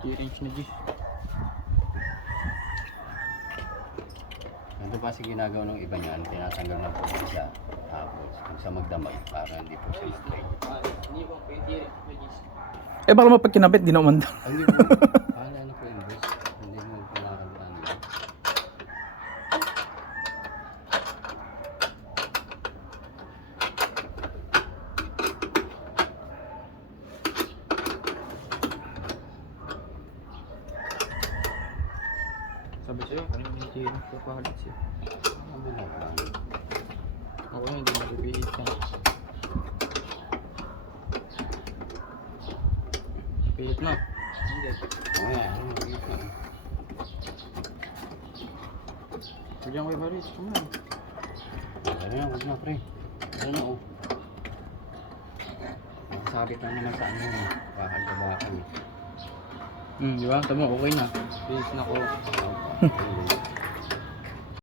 T-range na G. Ito pa si ginagawa ng iba niyan, tinatanggal na po siya. Tapos kung sa magdamag, para hindi po siya mag-play. Hindi ba po yung T-range na G? Eh baka mapag kinabit, di na umanda. Ay, hindi po. Pahala na po yung boss. Hindi mo pinakagalaan yun. Sabi sa'yo, kanina yung T-range ko pahalit siya. Ano na ba? Ako hindi matipihit yan. Pihit na. Hindi. Mamaya, ano mag-iit na? Bigyan ko yung baris. Kumain. Ano na, huwag na pre. Ano na oh. Nakasabit na naman sa ano yun. Bakal ka ba kami? Di ba? Tama, okay na. Pihit na ko. Ano